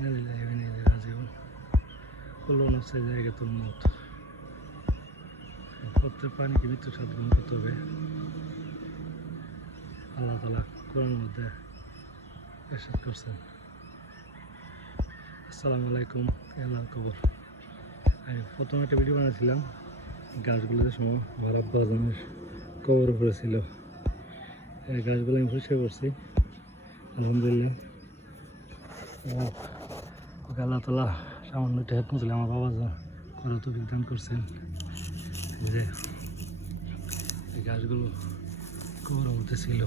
إنا لله وإنا إليه راجعون كل نفس ذائقة الموت প্রত্যেক প্রাণীকে মৃত্যুর স্বাদ গ্রহণ করতে হবে। আল্লাহ তাআলা কোরআনের মধ্যে ইরশাদ করছেন। আসসালামু আলাইকুম, আল্লাহর খবর। আমি প্রথমে একটা ভিডিও বানিয়েছিলাম গাছগুলোতে সময় আমার আব্বা আজমের কবর উপরে ছিল। এই গাছগুলো আমি পরিষ্কার করছি আলহামদুলিল্লাহ। আল্লাহ তাআলা সামান্য একটা হেল্প করছিল, আমার বাবা যা করার তৌফিক দান করছেন। যে এই গাছগুলো কবরের মধ্যে ছিল।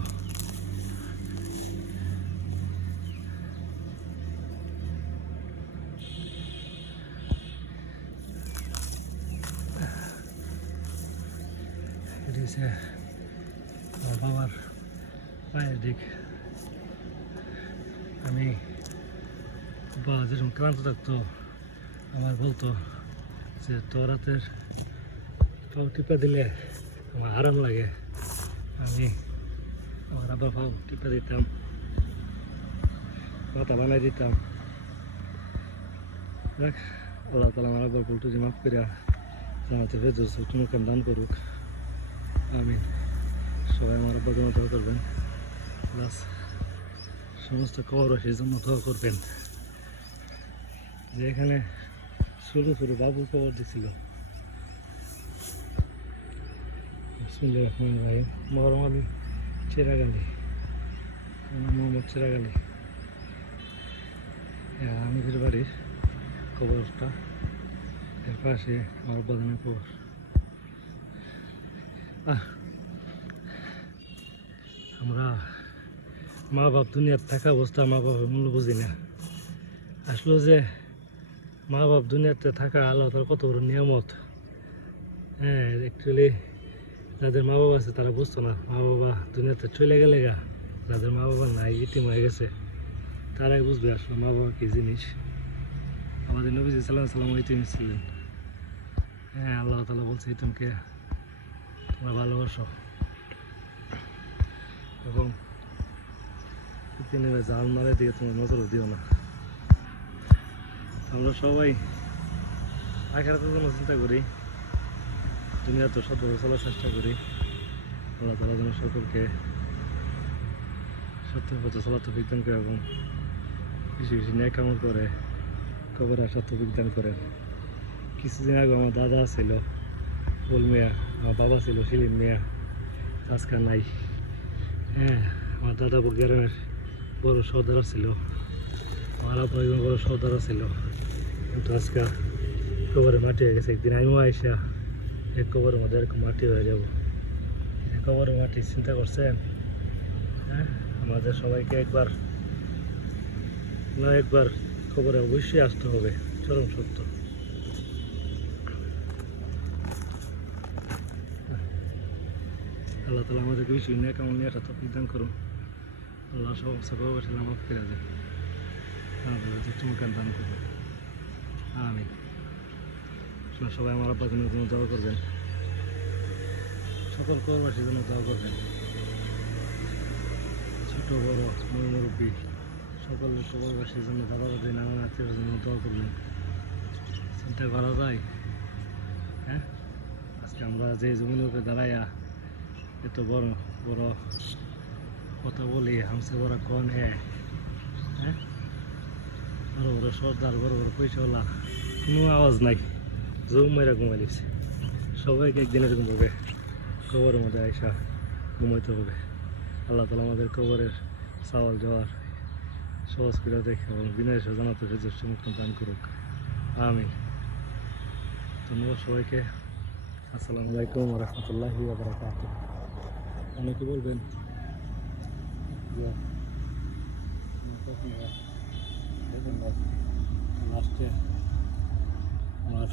এটি হচ্ছে আমার বাবার পায়ের দিক। আমি বা যেরকম ক্লান্ত থাকতো আমার বলতো যে তোর হাতের পাও টিপা দিলে আমার আরাম লাগে। আমি আমার আবার পাও টিপা দিতাম, মাথা বানাই দিতাম। দেখ আল্লাহ তাআলা আমার আবার বলতো যে মাফ করিয়া জানাতে ফেরদৌস উত্তম দান করুক। আমিন। সবাই আমার আব্বার জন্য দোয়া করবেন, প্লাস সমস্ত কবরবাসীর জন্য দোয়া করবেন। যে এখানে ছোটো ছোটো বাবুর কবর দিছিল। বিসমিল্লাহির রহমানির রহিম। মহরম আলী চেরাগালি, মোহাম্মদ চেরাগালি আমাদের বাড়ির কবরটা। এর পাশে আমার বাগানের কবর। আমরা মা বাপ দুনিয়ার থাকা অবস্থা মা বাপের মূল্য বুঝি না। আসলে যে মা বাপ দুনিয়াতে থাকা আল্লাহ তার কত বড় নিয়ামত। হ্যাঁ, অ্যাকচুয়ালি যাদের মা বাবা আছে তারা বুঝতো না। মা বাবা দুনিয়াতে চলে গেলে গা, যাদের মা বাবা নাই, ইতিম হয়ে গেছে, তারাই বুঝবে আসলে মা বাবা কী জিনিস। আমাদের নবীজি সাল্লাল্লাহু আলাইহি ওয়াসাল্লাম ইতিম ছিলেন। হ্যাঁ, আল্লাহ তাআলা বলছে ইতিমকে তোমরা ভালোবাসো এবং ইতিমের জাল মারের দিকে তোমরা নজরও দিও না। আমরা সবাই আখিরাতের জন্য চিন্তা করি, দুনিয়া তো সতর্ক চলার চেষ্টা করি। আল্লাহ তাআলা যেন সকলকে সত্যের পথে চলার তৌফিক দান করে এবং বেশি বেশি নেক আমল করে কবরে আসার তৌফিক দান করেন। কিছুদিন আগে আমার দাদা ছিল ফুল মিয়া, আমার বাবা ছিল শিলিম মিয়া, আজকাল নাই। হ্যাঁ, আমার দাদা গ্রামের বড় সর্দার ছিল, আমার আব্বা একজন বড় সর্দার ছিল, কিন্তু আজকে কবরে মাটি হয়ে গেছে। একদিন আমিও আইসা এক কবরের মধ্যে এরকম মাটি হয়ে যাব। কবরের মাটি চিন্তা করছেন? হ্যাঁ, আমাদের সবাইকে একবার না একবার কবরে অবশ্যই আসতে হবে, চরম সত্য। আল্লাহ তাআলা আমাদেরকে বেশি নেক আমল নিয়ে আসা তৌফিক দান করুন। আল্লাহ সমস্ত কবরবাসী মাফ করে দেন, আমাদের চমৎকার দান করবেন। আমিন। সবাই আমার আব্বার জন্য দোয়া করবেন, সকল কবরবাসীর জন্য দোয়া করবেন। ছোট বড় মুরব্বী সকল কবরবাসীর জন্য, দাদা দাদি নানা নাতির জন্য দোয়া করবেন। চিন্তা করা যায়? হ্যাঁ, আজকে আমরা যে জমিনের উপরে দাঁড়াইয়া এত বড় বড় কথা বলি, হামসে বড় কন হ্যাঁ, বড় বড় সর্দার, বড় বড় পয়সাওয়ালা, কোনো আওয়াজ নাই, জুম মেরা ঘুমাই দিচ্ছে। সবাইকে একদিন এরকম ভাবে কবরের মধ্যে আইসা ঘুমাইতে হবে। আল্লাহ তাআলা আমাদের কবরের চাওয়াল যাওয়ার সহজ করে দেখে এবং বিনয় জানাতে ফেরদৌস দান করুক। আমিন। ধন্যবাদ সবাইকে। আসসালামু আলাইকুম ওয়া রাহমাতুল্লাহি ওয়া বারাকাতুহু। অনেকে বলবেন যে লাস্টে আমার